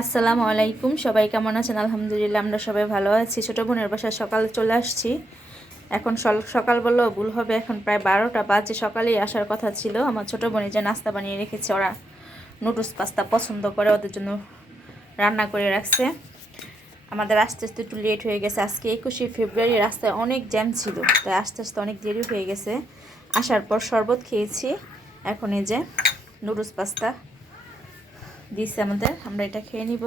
আসসালামু আলাইকুম, সবাই কেমন আছেন? আলহামদুলিল্লাহ, আমরা সবাই ভালো আছি। ছোটো বোনের বাসায় সকালে চলে আসছি। এখন সকাল বললেও ভুল হবে, এখন প্রায় 12টা বাজে। সকালেই আসার কথা ছিল। আমার ছোটো বোনে যে নাস্তা বানিয়ে রেখেছে, ওরা নুডলস পাস্তা পছন্দ করে, ওদের জন্য রান্না করে রাখছে। আমাদের আস্তে আস্তে একটু লেট হয়ে গেছে। আজকে 21শে ফেব্রুয়ারি, রাস্তায় অনেক জ্যাম ছিল, তাই আস্তে আস্তে অনেক দেরি হয়ে গেছে। আসার পর শরবত খেয়েছি। এখন এই যে নুডলস পাস্তা দিচ্ছে আমাদের, আমরা এটা খেয়ে নিব।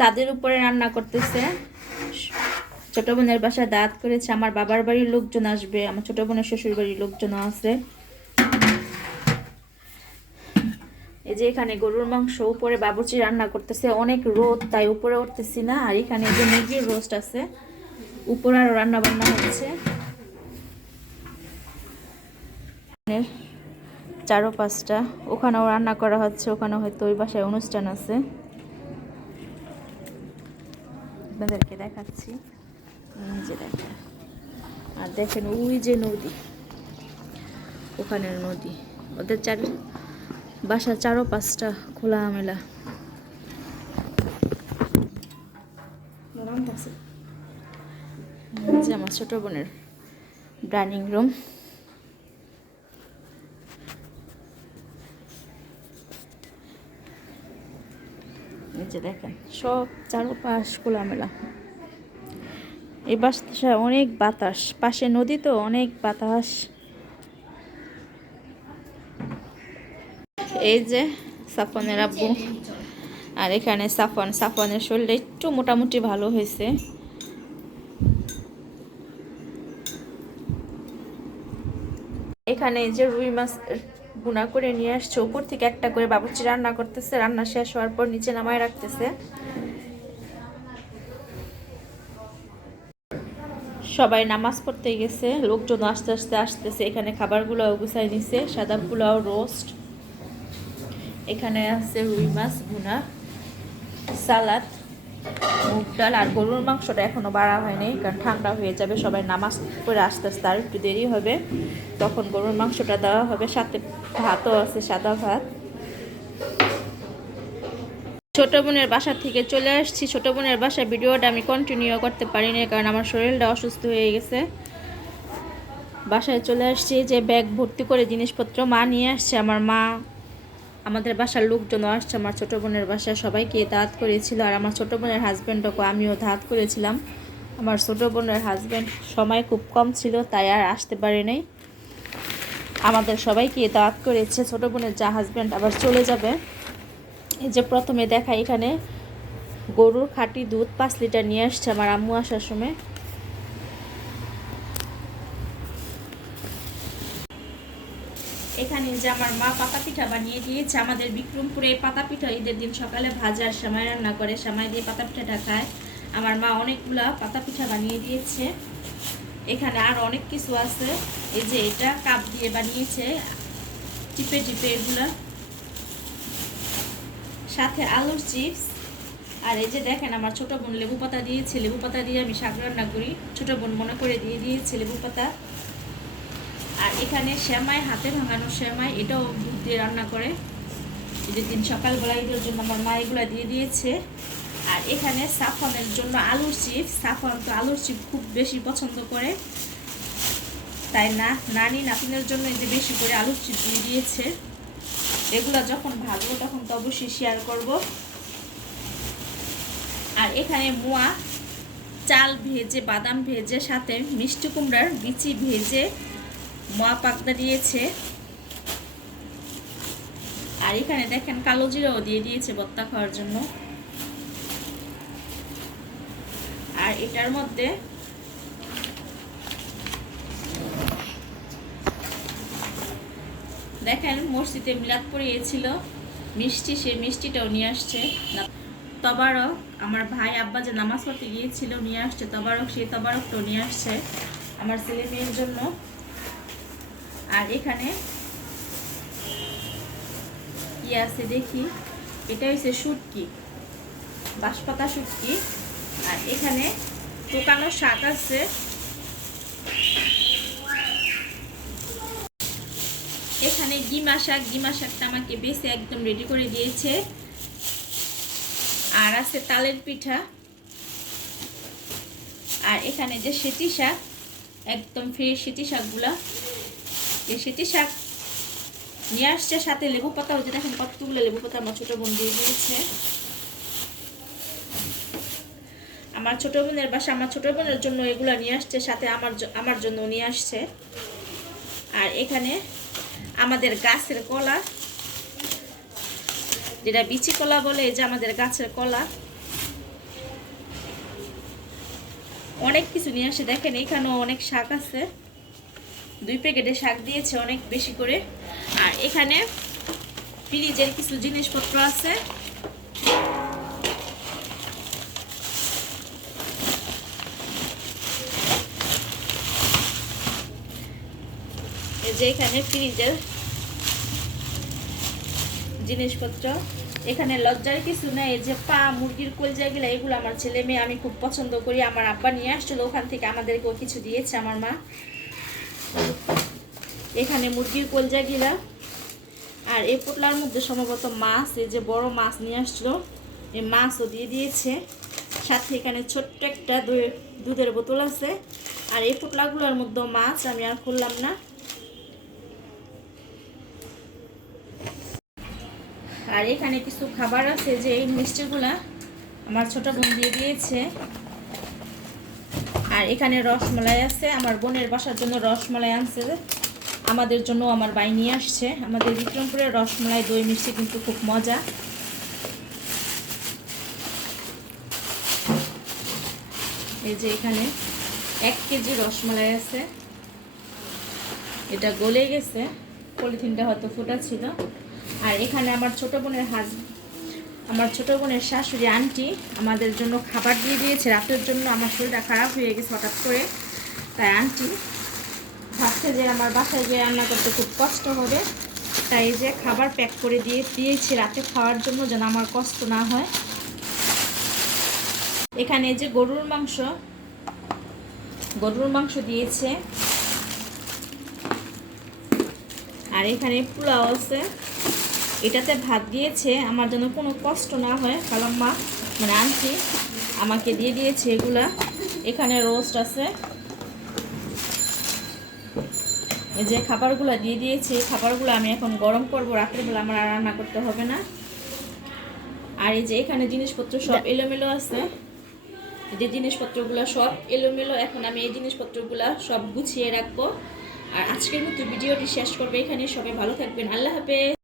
তাদের উপরে রান্না করতেছে। ছোট বোনের বাসায় দাঁত করেছে, আমার বাবার বাড়ির লোকজন আসবে, আমার ছোট বোনের শ্বশুর বাড়ির লোকজন আছে। এই যে এখানে গরুর মাংস উপরে বাবুর্চি রান্না করতেছে, অনেক রোদ তাই উপরে উঠতেছি না। আর এখানে যে মুরগির রোস্ট আছে, উপরে আরো রান্না বান্না হচ্ছে। 4-5টা ওখানেও রান্না করা হচ্ছে, ওখানে হয়তো ওই বাসায় অনুষ্ঠান আছে, আপনাদেরকে দেখাচ্ছি। যে দেখেন, আর দেখেন ওই যে নদী, ওখানের নদী। ওদের বাসা 4-5টা খোলা মেলা। যে আমার ছোট বোনের ডাইনিং রুম। এই যে দেখেন সব 4-5 খোলামেলা। এই বাসায় অনেক বাতাস, পাশে নদী তো অনেক বাতাস। এই যে সাফনের আব্বু, আর এখানে সাফনের শরীরটা একটু মোটামুটি ভালো হয়েছে। এখানে যে রুই মাছ বুনা করে নিয়ে আসছে, উপর থেকে একটা করে বাবুর্চি রান্না করতেছে। রান্না শেষ হওয়ার পর নিচে নামায় রাখতেছে। সবাই নামাজ পড়তে গেছে, লোকজন আস্তে আস্তে আসতেছে। এখানে খাবারগুলো গুছাই নিছে, সাদা পোলাও, রোস্ট, এখানে আছে রুই মাছ ভুনা, সালাদ, মুগ ডাল। আর গরুর মাংসটা এখনো বাড়া হয়নি, কারণ ঠান্ডা হয়ে যাবে। সবাই নামাজ পড়ে আস্তে আস্তে আর একটু দেরি হবে, তখন গরুর মাংসটা দেওয়া হবে। সাথে ভাতও আছে, সাদা ভাত। ছোট বোনের বাসা থেকে চলে আসছি। ছোট বোনের বাসায় ভিডিওটা আমি কন্টিনিউ করতে পারিনি, কারণ আমার শরীরটা অসুস্থ হয়ে গেছে। বাসায় চলে আসছি, যে ব্যাগ ভর্তি করে জিনিসপত্র মা নিয়ে আসছে। আমার মা, আমাদের বাসার লোকজনও আসছে, আমার ছোটো বোনের বাসায় সবাইকে দাওয়াত করেছিল। আর আমার ছোটো বোনের হাজব্যান্ডকে আমিও দাওয়াত করেছিলাম। আমার ছোটো বোনের হাজব্যান্ড সময় খুব কম ছিল, তাই আর আসতে পারেনি। আমাদের সবাইকে দাওয়াত করেছে। ছোটো বোনের যা হাজব্যান্ড আবার চলে যাবে। এই যে প্রথমে দেখা, এখানে গরুর খাঁটি দুধ 5 লিটার নিয়ে আসছে আমার আম্মু আসার সময়। এখানে যে আমার মা পাতা পিঠা বানিয়ে দিয়েছে। আমাদের বিক্রমপুরে পাতা পিঠা ঈদের দিন সকালে ভাজার সেমাই রান্না করে, সেমাই দিয়ে পাতা পিঠাটা খায়। আমার মা অনেকগুলা পাতা পিঠা বানিয়ে দিয়েছে। এখানে আর অনেক কিছু আছে। এই যে এটা কাপ দিয়ে বানিয়েছে, টিপে টিপে এগুলা, সাথে আলুর চিপস। আর এই যে দেখেন, আমার ছোট বোন লেবু পাতা দিয়েছে, লেবু পাতা দিয়ে আমি শাক রান্না করি, ছোট বোন মনে করে দিয়ে দিয়েছে লেবু পাতা। আর এখানে সেমাই, হাতে ভাঙানো সেমাই, এটাও দুধ দিয়ে রান্না করে। ঈদের দিন সকালবেলা ঈদের জন্য আমার মা এগুলো দিয়ে দিয়েছে। আর এখানে সাফনের জন্য আলুর চিপস। সাফন তো আলুর চিপস খুব বেশি পছন্দ করে, তাই নানি নাতিনের জন্য এই যে বেশি করে আলুর চিপস দিয়ে দিয়েছে। এগুলো যখন ভাজবো তখন তো অবশ্যই শেয়ার করব। আর এখানে মোয়া, চাল ভেজে, বাদাম ভেজে, সাথে মিষ্টি কুমড়ার বিচি ভেজে মোয়া পাকটা দিয়েছে। আর এখানে দেখেন কালো জিরাও দিয়ে দিয়েছে ভর্তা খাওয়ার জন্য। আর এটার মধ্যে দেখেন মসজিদে মিলাদ পড়িয়েছিল মিষ্টি, সে মিষ্টিটাও নিয়ে আসছে। তবারক, আমার ভাই আব্বা যে নামাজ পড়তে গিয়েছিল নিয়ে আসছে তবারক, সেই তবারকটাও নিয়ে আসছে আমার ছেলে মেয়ের জন্য। আর এখানে কি আছে দেখি, এটা হচ্ছে শুটকি, বাঁশপাতা শুটকি। আর এখানে শুকানো শাক আছে। এখানে গিমা শাকটা আমাকে বেছে একদম রেডি করে দিয়েছে। আর আছে তালের পিঠা। আর এখানে যে সেটি শাক, একদম ফ্রেশ সেটি শাকগুলা, এই সেটি শাক নিয়ে আসছে, সাথে লেবু পাতা। হচ্ছে দেখেন কতগুলো লেবু পাতা আমার ছোট বোন দিয়ে দিয়েছে। আমার ছোট বোনের বাসা, আমার ছোট বোনের জন্য এগুলো নিয়ে আসছে, সাথে আমার জন্য নিয়ে আসছে। আর এখানে আমাদের গাছের কলা, যেটা বিচি কলা বলে, এই যে আমাদের গাছের কলা। অনেক কিছু নিয়ে আসে, দেখেন এখানেও অনেক শাক আছে, 2 প্যাকেটে শাক দিয়েছে অনেক বেশি করে। আর এখানে ফ্রিজের কিছু জিনিসপত্র আছে। এই যে এখানে ফ্রিজের জিনিসপত্র, এখানে লজ্জার কিছু না। এই যে পা, মুরগির কলজাগুলো, এগুলো আমার ছেলে মেয়ে আমি খুব পছন্দ করি। আমার আব্বা নিয়ে আসছিল ওখান থেকে, আমাদেরকেও কিছু দিয়েছে আমার মা। এখানে মুরগির কলজাগুলা। আর এই পোটলার মধ্যে সম্ভবত মাছ, এই যে বড় মাছ নিয়ে আসলো, এই মাছও দিয়ে দিয়েছে। সাথে এখানে ছোট্ট একটা দুধের বোতল আছে। আর এই পোটলাগুলোর মধ্যে মাছ, আমি আর খুললাম না। আর এখানে কিছু খাবার আছে, যে এই মিষ্টিগুলা আমার ছোট বোন দিয়ে দিয়েছে। আর এখানে রসমালাই আছে, আমার বোনের বাসার জন্য রসমালাই আনছে, আমাদের জন্য আমার ভাই নিয়ে আসছে। আমাদের বিক্রমপুরের রসমালাই দই মিষ্টি কিন্তু খুব মজা। এই যে এখানে 1 কেজি রসমালাই আছে, এটা গলে গেছে, পলিথিনটা হয়তো ফোটা ছিল। আর এখানে আমার ছোট বোনের শাশুড়ি আন্টি আমাদের জন্য খাবার দিয়ে দিয়েছে রাতের জন্য। আমার শরীরটা খারাপ হয়ে গেছে হঠাৎ করে, তাই আন্টি ভাবছে যে আমার বাসায় গিয়ে রান্না করতে খুব কষ্ট হবে, তাই যে খাবার প্যাক করে দিয়েছি রাতে খাওয়ার জন্য, যেন আমার কষ্ট না হয়। এখানে যে গরুর মাংস দিয়েছে। আর এখানে পোলাও আছে, এটাতে ভাত দিয়েছে আমার জন্য কোনো কষ্ট না হয়। খালাম্মা মানে আন্টি আমাকে দিয়ে দিয়েছে এগুলা। এখানে রোস্ট আছে, এই যে খাবারগুলো দিয়ে দিয়েছে। খাবারগুলো আমি এখন গরম করবো, রাতের বেলা আমার আর রান্না করতে হবে না। আর এই যে এখানে জিনিসপত্র সব এলোমেলো আছে, যে জিনিসপত্রগুলো সব এলোমেলো। এখন আমি এই জিনিসপত্রগুলো সব গুছিয়ে রাখবো। আর আজকের মতো ভিডিওটি শেষ করবো এখানে। সবাই ভালো থাকবেন, আল্লাহ হাফেজ।